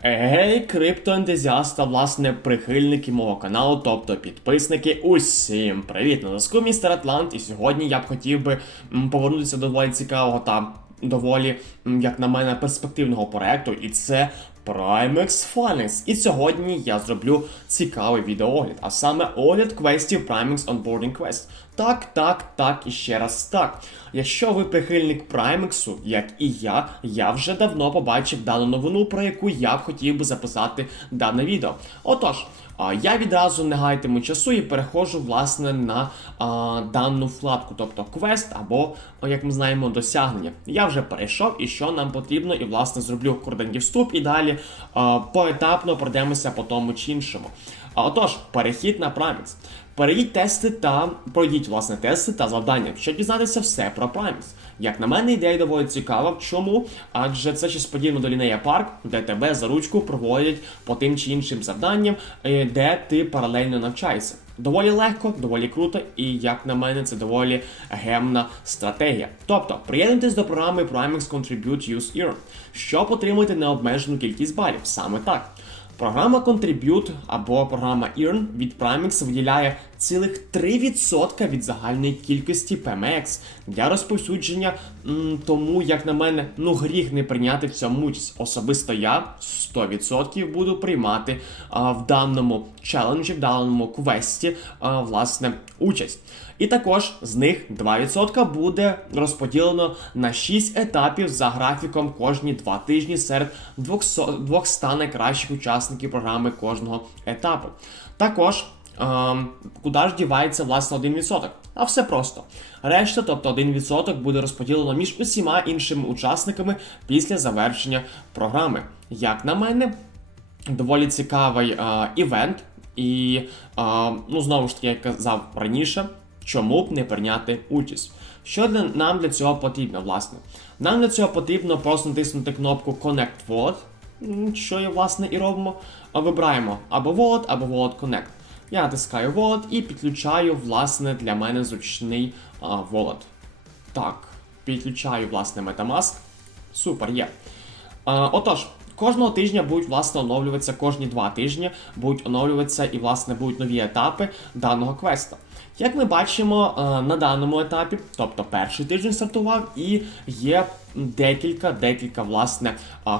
Гей, криптоентузіаста, власне, прихильники мого каналу, тобто підписники. Усім привіт! На зв'язку містер Атлант, і сьогодні я б хотів би повернутися до доволі цікавого та доволі, як на мене, перспективного проекту, і це Primex Finance. І сьогодні я зроблю цікавий відеоогляд, а саме огляд квестів Primex Onboarding Quest. Так, так, так і ще раз так. Якщо ви прихильник Праймексу, як і я, я вже давно побачив дану новину, про яку я б хотів би записати дане відео. Отож, я відразу не гайтиму часу і переходжу власне на а, дану вкладку, тобто квест або, як ми знаємо, досягнення. Я вже перейшов і що нам потрібно, і власне зроблю кордонів вступ і далі а, поетапно пройдемося по тому чи іншому. А, отож, перехід на Primex. Перейдіть тести та пройдіть власне тести та завдання, щоб дізнатися все про Primex. Як на мене, ідея доволі цікава. Чому? Адже це щось подібно до Лінея Парк, де тебе за ручку проводять по тим чи іншим завданням, е, де ти паралельно навчаєшся. Доволі легко, доволі круто, і як на мене, це доволі гемна стратегія. Тобто, приєднуйтесь до програми Primex Contribute Use Earn, щоб отримати необмежену кількість балів. Саме так. Програма Contribute або програма Earn від Primex виділяє цілих 3% від загальної кількості PMX для розповсюдження. Тому, як на мене, ну гріх не прийняти в цьому участь. Особисто я 100% буду приймати а, в даному челенджі, в даному квесті, а, власне, участь. І також з них 2% буде розподілено на 6 етапів за графіком кожні 2 тижні серед 200, 200 найкращих учасників програми кожного етапу. Також. Ем, куди ж дівається власне 1%? А все просто. Решта, тобто 1% буде розподілено між усіма іншими учасниками після завершення програми. Як на мене, доволі цікавий е, івент, і е, ну знову ж таки, як казав раніше, чому б не прийняти участь. Що для, нам для цього потрібно, власне? Нам для цього потрібно просто натиснути кнопку Connect м, що і власне і робимо. Вибираємо або Wallet, або Wallet Connect. Я натискаю Wallet і підключаю, власне, для мене зручний Wallet. Так, підключаю, власне, Metamask. Супер, є. Отож, кожного тижня будуть власне оновлюватися, кожні два тижні будуть оновлюватися і, власне, будуть нові етапи даного квеста. Як ми бачимо на даному етапі, тобто перший тиждень стартував, і є декілька, декілька власне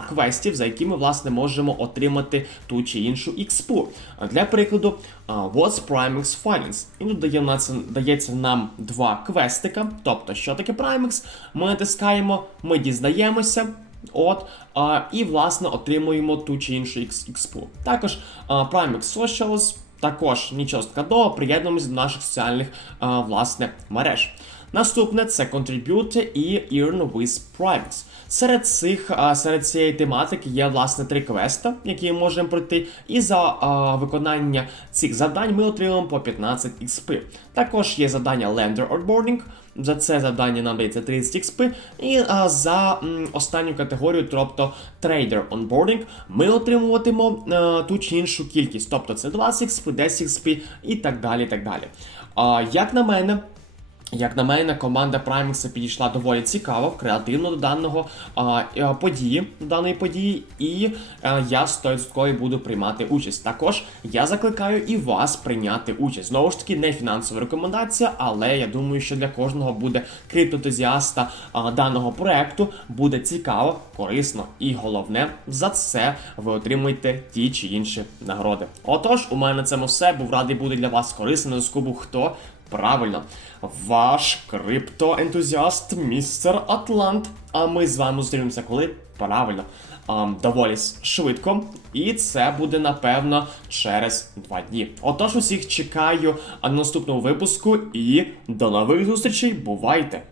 квестів, за які ми власне можемо отримати ту чи іншу експу. Для прикладу, а, What's Primex Finance? І тут дає дається нам два квестика. Тобто, що таке Primex? Ми натискаємо, ми дізнаємося. От, а, і власне отримуємо ту чи іншу XP. Також а, Primex Socials, також нічого складного, приєднуємося до наших соціальних а, власне мереж. Наступне це Contribute і Earn with Primex. Серед цих серед цієї тематики є власне три квеста, які ми можемо пройти. І за виконання цих завдань ми отримуємо по 15 XP. Також є завдання Lender Onboarding. За це завдання нам дається 30 XP. І а, за м, останню категорію, тобто Trader Onboarding, ми отримуватимо а, ту чи іншу кількість. Тобто це 20 XP, 10 XP і так далі. так далі. А, як на мене, як на мене, команда Primex підійшла доволі цікаво, креативно до даного а, е, події, до даної події, і е, я 100% буду приймати участь. Також я закликаю і вас прийняти участь. Знову ж таки, не фінансова рекомендація, але я думаю, що для кожного буде криптоентузіаста даного проекту буде цікаво, корисно і головне за це ви отримуєте ті чи інші нагороди. Отож, у мене на цьому все. Був радий бути для вас корисним. На зв'язку хто. Правильно, ваш криптоентузіаст містер Атлант. А ми з вами зустрінемося коли? Правильно, доволі швидко. І це буде напевно через два дні. Отож, усіх чекаю на наступному випуску і до нових зустрічей. Бувайте!